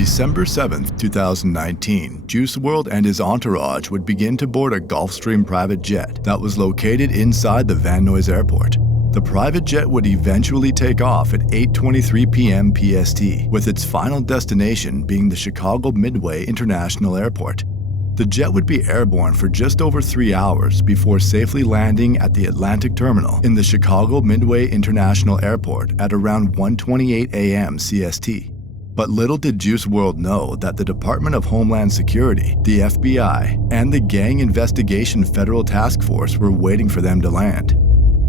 December 7, 2019, Juice WRLD and his entourage would begin to board a Gulfstream private jet that was located inside the Van Nuys airport. The private jet would eventually take off at 8:23 p.m. PST, with its final destination being the Chicago Midway International Airport. The jet would be airborne for just over 3 hours before safely landing at the Atlantic Terminal in the Chicago Midway International Airport at around 1:28 a.m. CST. But little did Juice WRLD know that the Department of Homeland Security, the FBI, and the Gang Investigation Federal Task Force were waiting for them to land.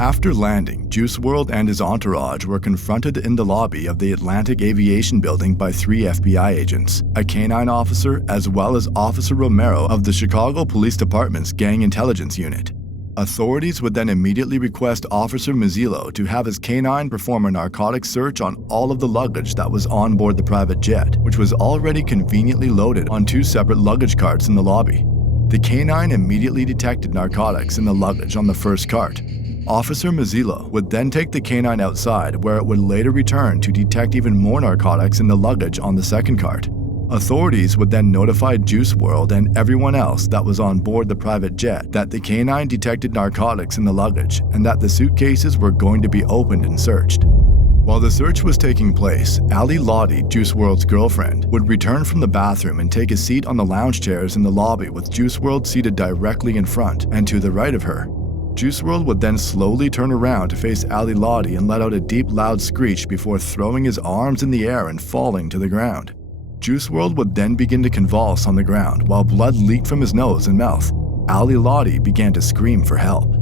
After landing, Juice WRLD and his entourage were confronted in the lobby of the Atlantic Aviation Building by 3 FBI agents, a canine officer, as well as Officer Romero of the Chicago Police Department's Gang Intelligence Unit. Authorities would then immediately request Officer Mazzillo to have his canine perform a narcotics search on all of the luggage that was on board the private jet, which was already conveniently loaded on 2 separate luggage carts in the lobby. The canine immediately detected narcotics in the luggage on the first cart. Officer Mazzillo would then take the canine outside, where it would later return to detect even more narcotics in the luggage on the second cart. Authorities would then notify Juice WRLD and everyone else that was on board the private jet that the canine detected narcotics in the luggage and that the suitcases were going to be opened and searched. While the search was taking place, Ali Lottie, Juice WRLD's girlfriend, would return from the bathroom and take a seat on the lounge chairs in the lobby with Juice WRLD seated directly in front and to the right of her. Juice WRLD would then slowly turn around to face Ali Lottie and let out a deep loud screech before throwing his arms in the air and falling to the ground. Juice WRLD would then begin to convulse on the ground while blood leaked from his nose and mouth. Ali Lottie began to scream for help.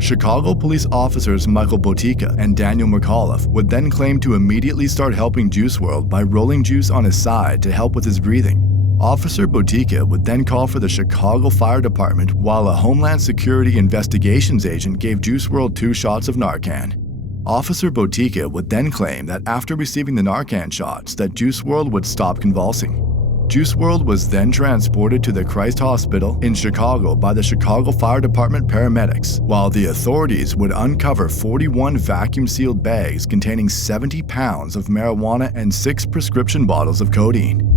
Chicago police officers Michael Botica and Daniel McAuliffe would then claim to immediately start helping Juice WRLD by rolling Juice on his side to help with his breathing. Officer Botica would then call for the Chicago Fire Department while a Homeland Security investigations agent gave Juice WRLD 2 shots of Narcan. Officer Botica would then claim that after receiving the Narcan shots that Juice WRLD would stop convulsing. Juice WRLD was then transported to the Christ Hospital in Chicago by the Chicago Fire Department paramedics, while the authorities would uncover 41 vacuum-sealed bags containing 70 pounds of marijuana and 6 prescription bottles of codeine.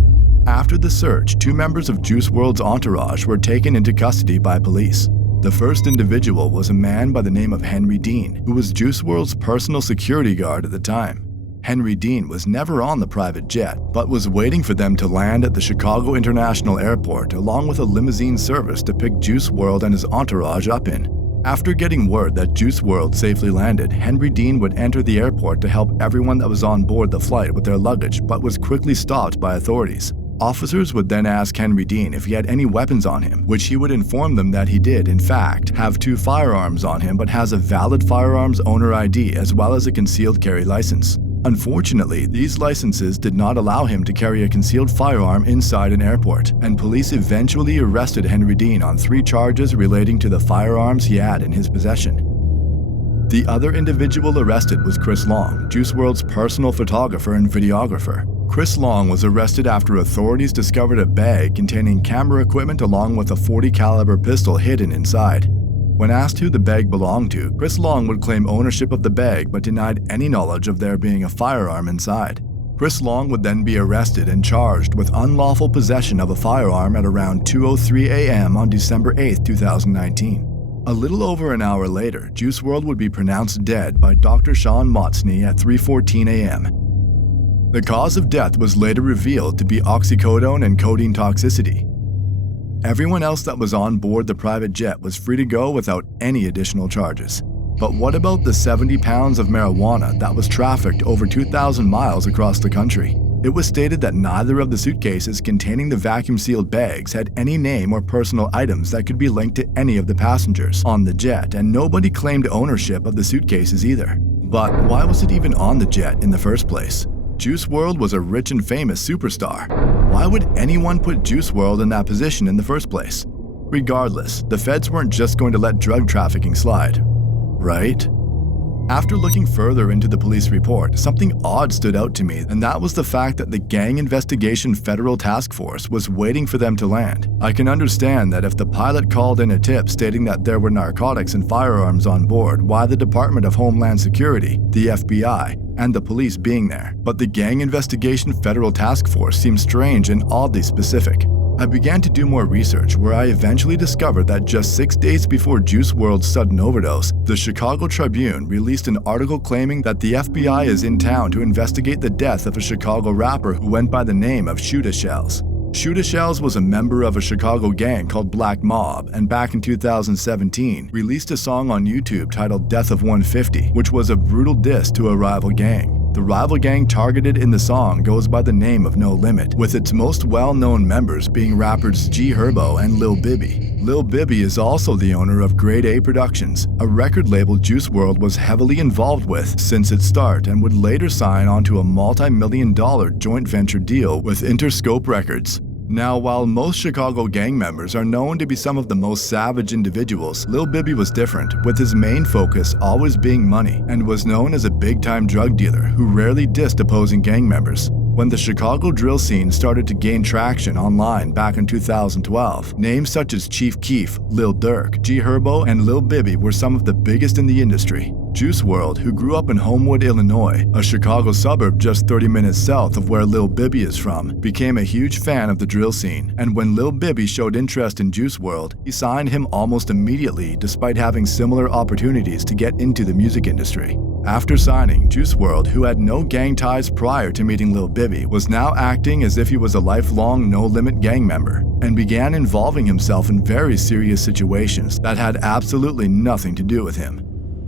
After the search, 2 members of Juice WRLD's entourage were taken into custody by police. The first individual was a man by the name of Henry Dean, who was Juice WRLD's personal security guard at the time. Henry Dean was never on the private jet, but was waiting for them to land at the Chicago International Airport along with a limousine service to pick Juice WRLD and his entourage up in. After getting word that Juice WRLD safely landed, Henry Dean would enter the airport to help everyone that was on board the flight with their luggage, but was quickly stopped by authorities. Officers would then ask Henry Dean if he had any weapons on him, which he would inform them that he did, in fact, have 2 firearms on him but has a valid firearms owner ID as well as a concealed carry license. Unfortunately, these licenses did not allow him to carry a concealed firearm inside an airport, and police eventually arrested Henry Dean on 3 charges relating to the firearms he had in his possession. The other individual arrested was Chris Long, Juice WRLD's personal photographer and videographer. Chris Long was arrested after authorities discovered a bag containing camera equipment along with a .40 caliber pistol hidden inside. When asked who the bag belonged to, Chris Long would claim ownership of the bag but denied any knowledge of there being a firearm inside. Chris Long would then be arrested and charged with unlawful possession of a firearm at around 2:03 a.m. on December 8, 2019. A little over an hour later, Juice WRLD would be pronounced dead by Dr. Sean Motsney at 3:14 a.m. The cause of death was later revealed to be oxycodone and codeine toxicity. Everyone else that was on board the private jet was free to go without any additional charges. But what about the 70 pounds of marijuana that was trafficked over 2,000 miles across the country? It was stated that neither of the suitcases containing the vacuum-sealed bags had any name or personal items that could be linked to any of the passengers on the jet, and nobody claimed ownership of the suitcases either. But why was it even on the jet in the first place? Juice WRLD was a rich and famous superstar. Why would anyone put Juice WRLD in that position in the first place? Regardless, the feds weren't just going to let drug trafficking slide, right? After looking further into the police report, something odd stood out to me, and that was the fact that the Gang Investigation Federal Task Force was waiting for them to land. I can understand that if the pilot called in a tip stating that there were narcotics and firearms on board, why the Department of Homeland Security, the FBI, and the police being there. But the Gang Investigation Federal Task Force seemed strange and oddly specific. I began to do more research, where I eventually discovered that just 6 days before Juice WRLD's sudden overdose, the Chicago Tribune released an article claiming that the FBI is in town to investigate the death of a Chicago rapper who went by the name of Shoota Shells. Shoota Shells was a member of a Chicago gang called Black Mob, and back in 2017 released a song on YouTube titled Death of 150, which was a brutal diss to a rival gang. The rival gang targeted in the song goes by the name of No Limit, with its most well-known members being rappers G Herbo and Lil Bibby. Lil Bibby is also the owner of Grade A Productions, a record label Juice WRLD was heavily involved with since its start and would later sign onto a multi-million-dollar joint venture deal with Interscope Records. Now, while most Chicago gang members are known to be some of the most savage individuals, Lil Bibby was different, with his main focus always being money, and was known as a big-time drug dealer who rarely dissed opposing gang members. When the Chicago drill scene started to gain traction online back in 2012, names such as Chief Keef, Lil Durk, G Herbo, and Lil Bibby were some of the biggest in the industry. Juice WRLD, who grew up in Homewood, Illinois, a Chicago suburb just 30 minutes south of where Lil Bibby is from, became a huge fan of the drill scene, and when Lil Bibby showed interest in Juice WRLD, he signed him almost immediately despite having similar opportunities to get into the music industry. After signing, Juice WRLD, who had no gang ties prior to meeting Lil Bibby, was now acting as if he was a lifelong No Limit gang member, and began involving himself in very serious situations that had absolutely nothing to do with him.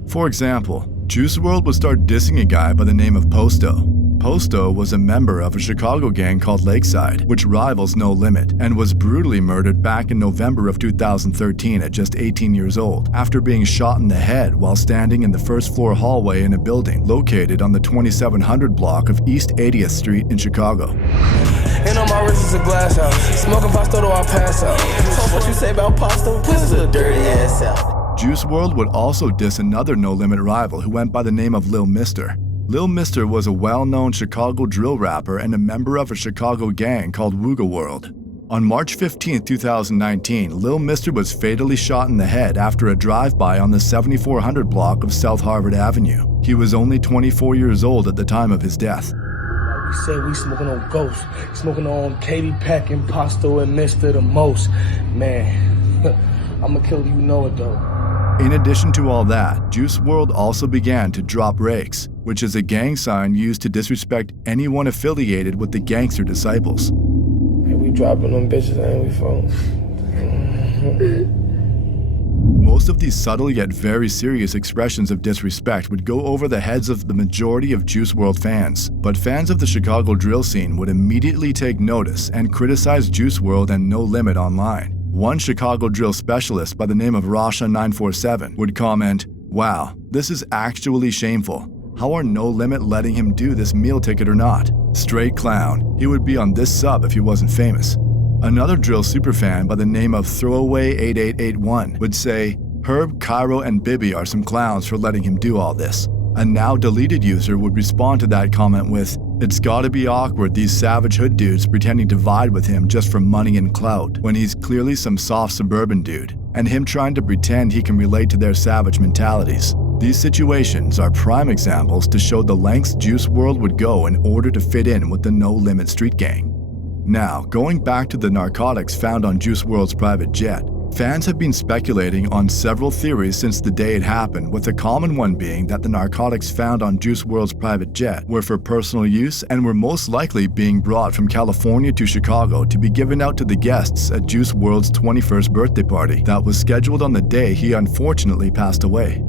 For example, Juice WRLD would start dissing a guy by the name of Posto. Posto was a member of a Chicago gang called Lakeside, which rivals No Limit, and was brutally murdered back in November of 2013 at just 18 years old, after being shot in the head while standing in the first-floor hallway in a building located on the 2700 block of East 80th Street in Chicago. And on my wrist is a glass house, smoking Pasto till I pass out. So what you say about Pasto? This is a dirty ass out. Juice WRLD would also diss another No Limit rival who went by the name of Lil Mister. Lil Mister was a well-known Chicago drill rapper and a member of a Chicago gang called Wooga World. On March 15, 2019, Lil Mister was fatally shot in the head after a drive-by on the 7400 block of South Harvard Avenue. He was only 24 years old at the time of his death. We say we smoking on Ghost, smoking on Katie Peck and Pasto and Mister the most. Man, I'ma kill you know it though. In addition to all that, Juice WRLD also began to drop rakes, which is a gang sign used to disrespect anyone affiliated with the Gangster Disciples. Hey, we dropping them bitches, ain't we, folks? Most of these subtle yet very serious expressions of disrespect would go over the heads of the majority of Juice WRLD fans, but fans of the Chicago drill scene would immediately take notice and criticize Juice WRLD and No Limit online. One Chicago drill specialist by the name of Rasha947 would comment, "Wow, this is actually shameful. How are No Limit letting him do this meal ticket or not? Straight clown. He would be on this sub if he wasn't famous." Another drill superfan by the name of Throwaway8881 would say, "Herb, Cairo, and Bibby are some clowns for letting him do all this." A now deleted user would respond to that comment with, "It's gotta be awkward these savage hood dudes pretending to vibe with him just for money and clout, when he's clearly some soft suburban dude, and him trying to pretend he can relate to their savage mentalities." These situations are prime examples to show the lengths Juice WRLD would go in order to fit in with the No Limit street gang. Now, going back to the narcotics found on Juice WRLD's private jet, fans have been speculating on several theories since the day it happened, with a common one being that the narcotics found on Juice WRLD's private jet were for personal use and were most likely being brought from California to Chicago to be given out to the guests at Juice WRLD's 21st birthday party that was scheduled on the day he unfortunately passed away.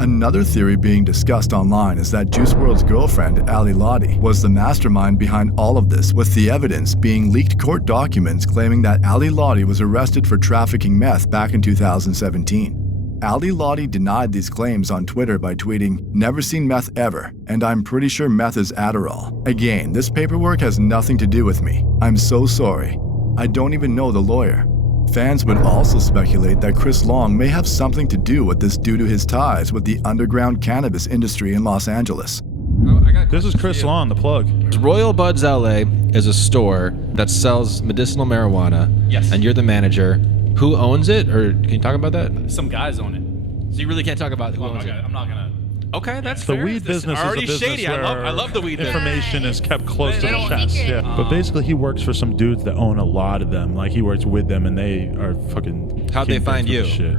Another theory being discussed online is that Juice WRLD's girlfriend, Ali Lottie, was the mastermind behind all of this, with the evidence being leaked court documents claiming that Ali Lottie was arrested for trafficking meth back in 2017. Ali Lottie denied these claims on Twitter by tweeting, "Never seen meth ever, and I'm pretty sure meth is Adderall. Again, this paperwork has nothing to do with me. I'm so sorry. I don't even know the lawyer." Fans would also speculate that Chris Long may have something to do with this due to his ties with the underground cannabis industry in Los Angeles. This is Chris Long, the plug. Royal Buds LA is a store that sells medicinal marijuana. Yes. And you're the manager. Who owns it? Or can you talk about that? Some guys own it. So you really can't talk about who owns it? I'm not gonna. Okay, that's The fair. weed This is business is a already business shady. where I love the weed business. information is kept close to the Little chest. secret. Yeah. But basically, he works for some dudes that own a lot of them. Like, he works with them, and they are fucking. How'd they kingpins find with you? the Shit.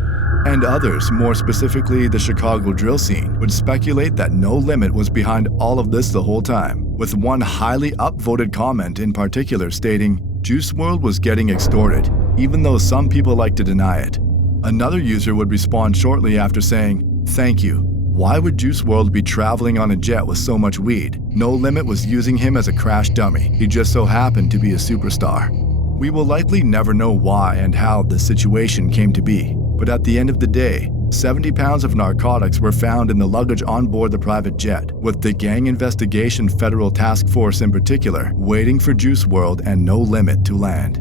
And others, more specifically the Chicago drill scene, would speculate that No Limit was behind all of this the whole time, with one highly upvoted comment in particular stating, Juice WRLD was getting extorted, even though some people like to deny it. Another user would respond shortly after saying, thank you. Why would Juice WRLD be traveling on a jet with so much weed? No Limit was using him as a crash dummy. He just so happened to be a superstar. We will likely never know why and how this situation came to be, but at the end of the day, 70 pounds of narcotics were found in the luggage on board the private jet, with the Gang Investigation Federal Task Force in particular waiting for Juice WRLD and No Limit to land.